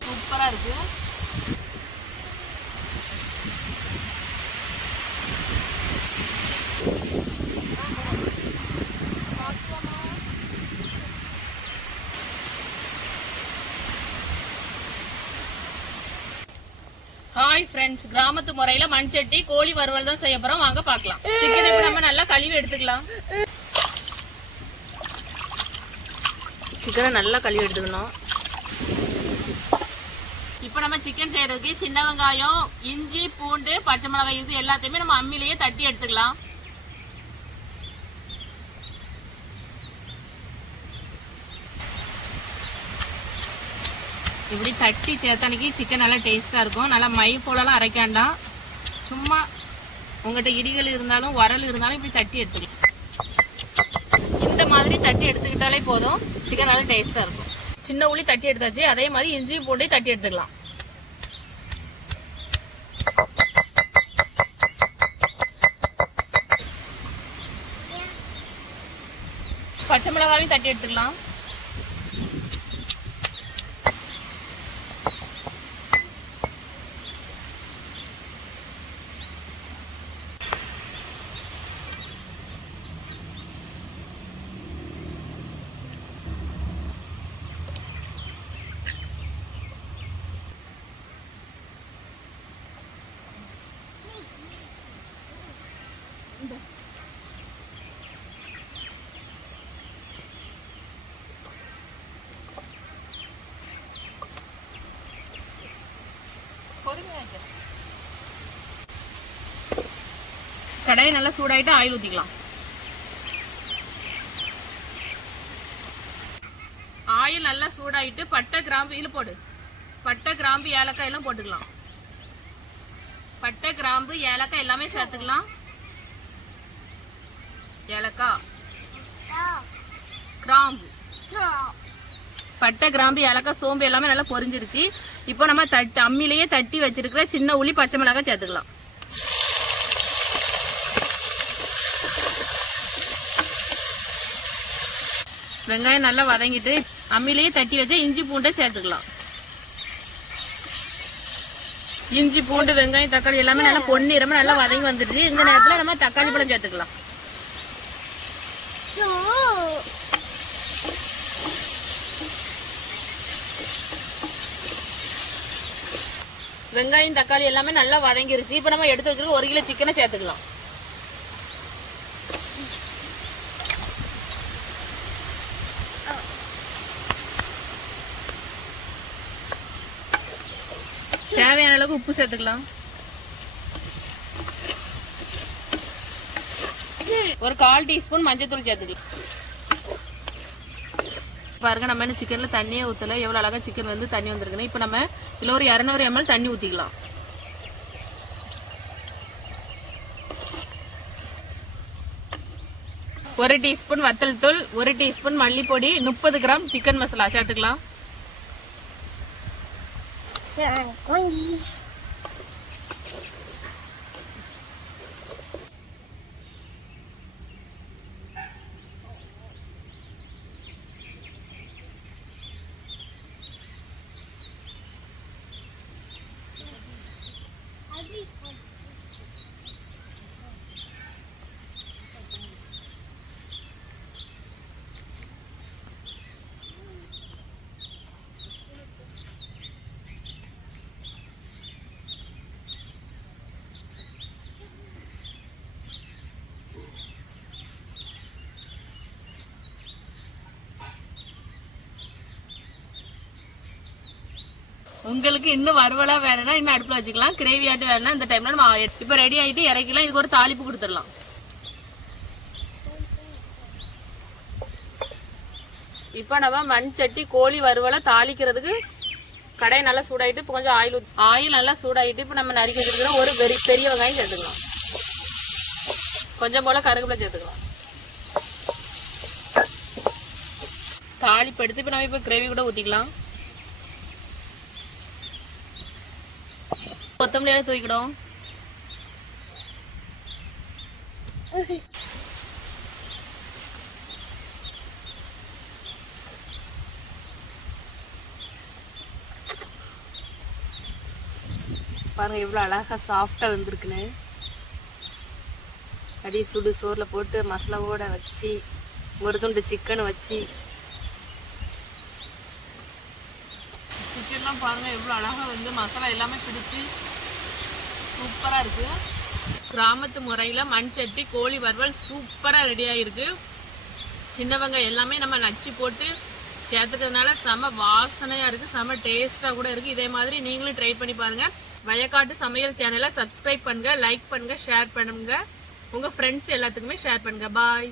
சூப்பரா இருக்கு. Hi friends கிராமத்து முறையில மண் சட்டி கோழி வறுவல் தான் செய்ய போறோம். வாங்க பாக்கலாம் சிக்கன் இப்ப நம்ம நல்லா கழுவி எடுத்துக்கலாம். சிக்கனை நல்லா கழுவி எடுத்துக்கணும். இப்போ நம்ம சிக்கன் செய்யறதுக்கு சின்ன வெங்காயம் இஞ்சி பூண்டு பச்சை மிளகாய் இது எல்லாத்தையுமே நம்ம அம்மிலேயே தட்டி எடுத்துக்கலாம். இப்படி தட்டி சேர்த்தனைக்கு சிக்கன் நல்லா டேஸ்ட்டாக இருக்கும். நல்லா மை போலலாம் அரைக்க வேண்டாம். சும்மா உங்கள்கிட்ட இடிகள் இருந்தாலும் உரல் இருந்தாலும் இப்படி தட்டி எடுத்துக்கலாம். தட்டி எடுத்துக்கிட்டாலே போதும். சிக்கன் நல்லா டேஸ்டா இருக்கும். சின்ன உள்ளி தட்டி எடுத்தாச்சு. அதே மாதிரி இஞ்சி போட்டு தட்டி எடுத்துக்கலாம். பச்சை மிளகாவையும் தட்டி எடுத்துக்கலாம். கடாயை நல்லா சூடாயிட்டு ஆயில் ஊற்றிக்கலாம் ஆயில் நல்லா சூடாயிட்டு பட்டை கிராம்பு இதில் போடு. பட்டை கிராம்பு ஏலக்காய் எல்லாம் போட்டுக்கலாம். பட்டை கிராம்பு ஏலக்காய் எல்லாமே சேர்த்துக்கலாம். ஏலக்காய் கிராம்பு. பட்டை கிராம்பு ஏலக்காய் சோம்பு எல்லாமே நல்லா பொரிஞ்சிருச்சு. இப்போ நம்ம தட்டு அம்மிலேயே தட்டி வச்சிருக்கிற சின்ன உளி பச்சை மிளகாய் சேர்த்துக்கலாம். வெங்காயம் நல்லா வதங்கிட்டு அம்மிலேயே தட்டி வச்சா இஞ்சி பூண்டை சேர்த்துக்கலாம். இஞ்சி பூண்டு வெங்காயம் தக்காளி எல்லாமே நல்லா பொன்னிறமா நல்லா வதங்கி வந்துடுச்சு. இந்த நேரத்தில் நம்ம தக்காளி பழம் சேர்த்துக்கலாம். வெங்காயம் தக்காளி எல்லாமே நல்லா வதங்கிருச்சு. இப்போ நம்ம எடுத்து வச்சிருக்க ஒரு கிலோ சிக்கனை சேர்த்துக்கலாம். தேவையான அளவுக்கு உப்பு சேர்த்துக்கலாம். ஒரு கால் டீஸ்பூன் மஞ்சத்தூள் சேர்த்துக்கலாம். பாருங்க நம்ம என்ன சிக்கன்ல தண்ணியே ஊத்தல. எவ்வளவு அழகா சிக்கன் வந்து தண்ணி வந்திருக்குன்னு. இப்போ நம்ம இதுல ஒரு இரநூறு எம்எல் தண்ணி ஊத்திக்கலாம். ஒரு டீஸ்பூன் வத்தல் தூள் ஒரு டீஸ்பூன் மல்லிப்பொடி முப்பது கிராம் சிக்கன் மசாலா சேர்த்துக்கலாம். These are our. உங்களுக்கு இன்னும் வறுவலா வேணும்னா இன்னும் அடுப்பில் வச்சுக்கலாம். கிரேவி ஆட்டு வேணும்னா இந்த டைம்ல நம்ம இப்போ ரெடி ஆகிட்டு இறக்கலாம் இதுக்கு ஒரு தாளிப்பு கொடுத்துடலாம். இப்போ நம்ம மண் சட்டி கோழி வறுவலை தாளிக்கிறதுக்கு கடை நல்லா சூடாயிட்டு இப்போ கொஞ்சம் ஆயில் ஆயில் நல்லா சூடாயிட்டு இப்போ நம்ம நறுக்கி வச்சுருக்கோம் ஒரு பெரிய பெரிய வெங்காயம் சேர்த்துக்கலாம். கொஞ்சம் போல் கருவேப்பிலை சேர்த்துக்கலாம். தாளிப்பு எடுத்து இப்போ நம்ம இப்போ கிரேவி கூட ஊற்றிக்கலாம் கொத்தமல்லியில தூக்கிடும். பாருங்க எவ்வளோ அழகா சாஃப்டாக வந்திருக்குன்னு. அடி சுடு சோறில் போட்டு மசாலாவோட வச்சு ஒரு துண்டு சிக்கனை வச்சு சிக்கன்லாம் பாருங்கள் எவ்வளோ அழகாக வந்து மசாலா எல்லாமே பிடிச்சி சூப்பராக இருக்குது கிராமத்து முறையில் மண் சட்டி கோழி வறுவல் சூப்பராக ரெடியாக இருக்குது சின்னவங்க எல்லாமே நம்ம நச்சு போட்டு சேர்த்துக்கிறதுனால செம வாசனையாக இருக்குது செம டேஸ்ட்டாக கூட இருக்குது இதே மாதிரி நீங்களும் ட்ரை பண்ணி பாருங்கள் வயக்காட்டு சமையல் சேனலை சப்ஸ்கிரைப் பண்ணுங்கள் லைக் பண்ணுங்கள் ஷேர் பண்ணுங்கள் உங்கள் ஃப்ரெண்ட்ஸ் எல்லாத்துக்குமே ஷேர் பண்ணுங்கள் பாய்